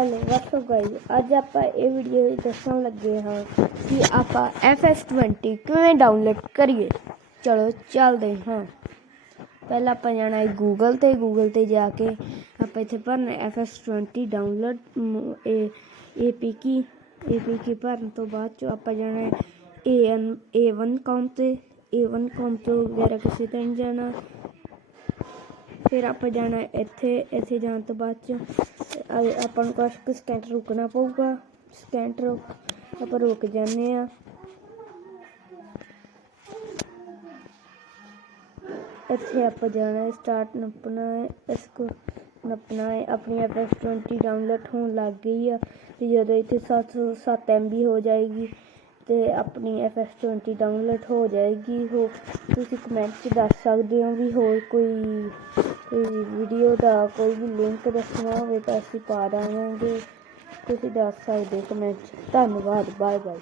Hello ਵਾਟਸਅਪ guys ਅੱਜ ਆਪਾਂ ਇਹ ਵੀਡੀਓ ਵਿੱਚ ਦੱਸਣ ਲੱਗੇ ਹਾਂ ਕਿ ਆਪਾਂ FS20 ਕਿਵੇਂ ਡਾਊਨਲੋਡ ਕਰੀਏ ਚਲੋ ਚੱਲਦੇ ਹਾਂ ਪਹਿਲਾਂ ਆਪਾਂ ਜਾਣਾ ਹੈ ਗੂਗਲ ਤੇ ਗੂਗਲ ਤੇ ਜਾ ਕੇ ਆਪਾਂ ਇੱਥੇ ਭਰਨਾ FS20 ਡਾਊਨਲੋਡ ਮ, ਇਹ APK APK ਭਰਨ ਤੋਂ ਬਾਅਦ ਚ ਆਪਾਂ ਜਾਣਾ ਹੈ AN A1 com ਤੇ A1 com ਤੋਂ ਵਗੈਰਾ ਕਿਸੇ ਤੇ ਨਹੀਂ ਜਾਣਾ ਫਿਰ ਆਪਾਂ ਜਾਣਾ ਇੱਥੇ ਇੱਥੇ ਜਾਣ ਤੋਂ ਬਾਅਦ ਚ ਆਪਾਂ ਨੂੰ ਕੁਛ ਕੁ ਸਕਿੰਟ ਰੁਕਣਾ ਪਊਗਾ। ਸਕਿੰਟ ਰੁਕ, ਆਪਾਂ ਰੁਕ ਜਾਂਦੇ ਆ ਇੱਥੇ ਆਪਾਂ ਜਾਣਾ ਹੈ ਸਟਾਰਟ ਨੱਪਣਾ ਹੈ, ਇਸ ਕੋ ਨੱਪਣਾ ਹੈ। ਆਪਣੀ FS20 ਡਾਊਨਲੋਡ ਹੋਣ ਲੱਗ ਗਈ ਆ, ਤੇ ਜਦੋਂ ਇੱਥੇ 707 MB ਹੋ ਜਾਏਗੀ, ਤੇ ਆਪਣੀ FS20 ਡਾਊਨਲੋਡ ਹੋ ਜਾਏਗੀ। ਹੋ ਤੁਸੀਂ ਕਮੈਂਟ 'ਚ ਦੱਸ ਸਕਦੇ ਹੋ ਵੀ ਹੋਰ ਕੋਈ ਕੋਈ ਵੀਡੀਓ ਦਾ ਕੋਈ ਵੀ ਲਿੰਕ ਦੱਸਣਾ ਹੋਵੇ ਤਾਂ ਅਸੀਂ ਪਾ ਦੇਵਾਂਗੇ। ਤੁਸੀਂ ਦੱਸ ਸਕਦੇ ਕਮੈਂਟ 'ਚ ਧੰਨਵਾਦ। Bye bye